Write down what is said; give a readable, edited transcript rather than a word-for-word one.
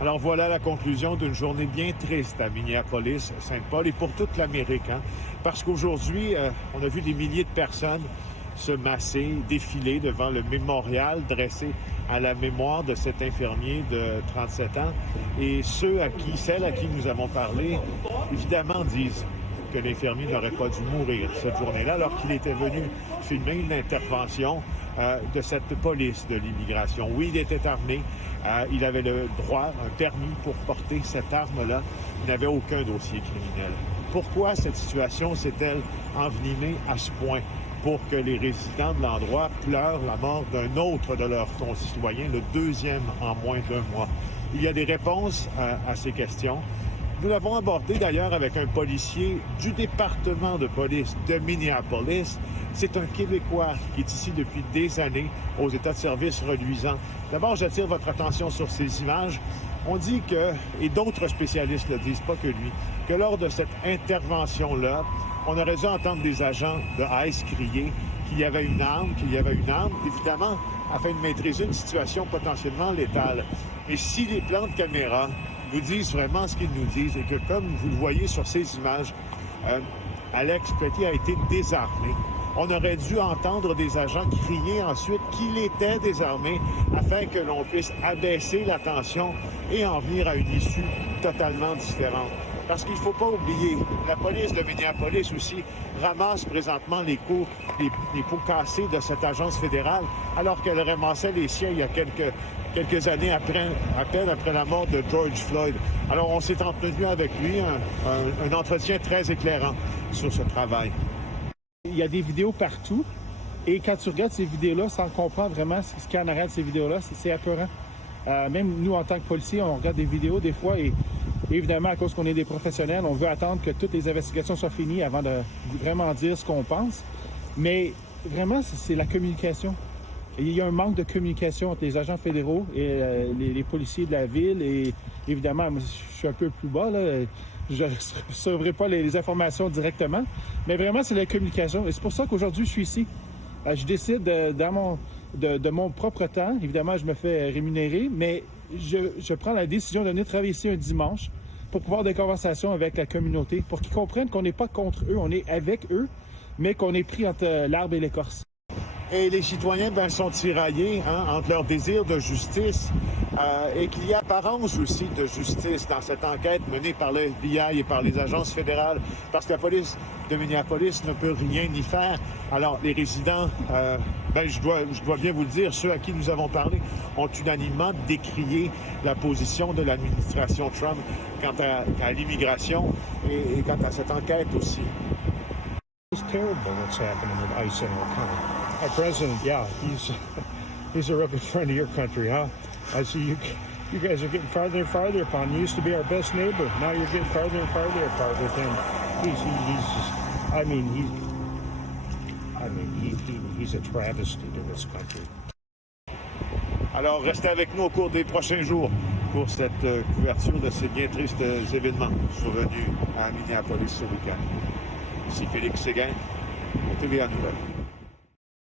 Alors voilà la conclusion d'une journée bien triste à Minneapolis, Saint-Paul et pour toute l'Amérique. Parce qu'aujourd'hui, on a vu des milliers de personnes se masser, défiler devant le mémorial dressé à la mémoire de cet infirmier de 37 ans. Et celles à qui nous avons parlé, évidemment disent que l'infirmier n'aurait pas dû mourir cette journée-là, alors qu'il était venu filmer une intervention de cette police de l'immigration. Oui, il était armé, il avait le droit, un permis pour porter cette arme-là, il n'avait aucun dossier criminel. Pourquoi cette situation s'est-elle envenimée à ce point pour que les résidents de l'endroit pleurent la mort d'un autre de leurs concitoyens, le deuxième en moins d'un mois? Il y a des réponses à ces questions. Nous l'avons abordé d'ailleurs avec un policier du département de police de Minneapolis. C'est un Québécois qui est ici depuis des années aux états de service reluisants. D'abord, j'attire votre attention sur ces images. On dit que, et d'autres spécialistes le disent, pas que lui, que lors de cette intervention-là, on aurait dû entendre des agents de ICE crier qu'il y avait une arme, évidemment, afin de maîtriser une situation potentiellement létale. Et si les plans de caméra vous disent vraiment ce qu'ils nous disent et que, comme vous le voyez sur ces images, Alex Petit a été désarmé. On aurait dû entendre des agents crier ensuite qu'il était désarmé afin que l'on puisse abaisser la tension et en venir à une issue totalement différente. Parce qu'il ne faut pas oublier, la police de Minneapolis aussi ramasse présentement les pots cassés de cette agence fédérale, alors qu'elle ramassait les siens il y a quelques années à peine après la mort de George Floyd. Alors on s'est entretenu avec lui, un entretien très éclairant sur ce travail. Il y a des vidéos partout et quand tu regardes ces vidéos-là sans comprendre vraiment ce qu'il y a en arrière de ces vidéos-là, c'est apeurant. Même nous, en tant que policiers, on regarde des vidéos des fois et évidemment, à cause qu'on est des professionnels, on veut attendre que toutes les investigations soient finies avant de vraiment dire ce qu'on pense. Mais vraiment, c'est la communication. Il y a un manque de communication entre les agents fédéraux et les policiers de la ville. Et évidemment, moi, je suis un peu plus bas, là. Je ne recevrai pas les informations directement. Mais vraiment, c'est la communication. Et c'est pour ça qu'aujourd'hui, je suis ici. Je décide de mon propre temps. Évidemment, je me fais rémunérer, mais je prends la décision de venir travailler ici un dimanche pour pouvoir avoir des conversations avec la communauté, pour qu'ils comprennent qu'on n'est pas contre eux, on est avec eux, mais qu'on est pris entre l'arbre et l'écorce. Et les citoyens sont tiraillés entre leur désir de justice et qu'il y a apparence aussi de justice dans cette enquête menée par le FBI et par les agences fédérales, parce que la police de Minneapolis ne peut rien y faire. Alors, les résidents, je dois bien vous le dire, ceux à qui nous avons parlé ont unanimement décrié la position de l'administration Trump quant à l'immigration et quant à cette enquête aussi. It's terrible what's happening with ICE in our county. Our president, yeah, he's a real good friend of your country, huh? I see you guys are getting farther and farther upon. You used to be our best neighbor. Now you're getting farther and farther apart with him. He's a travesty to this country. Alors, restez avec nous au cours des prochains jours pour cette couverture de ces bien tristes événements survenus à Minneapolis ce week-end. Ici Félix Séguin, TVA Nouvelles.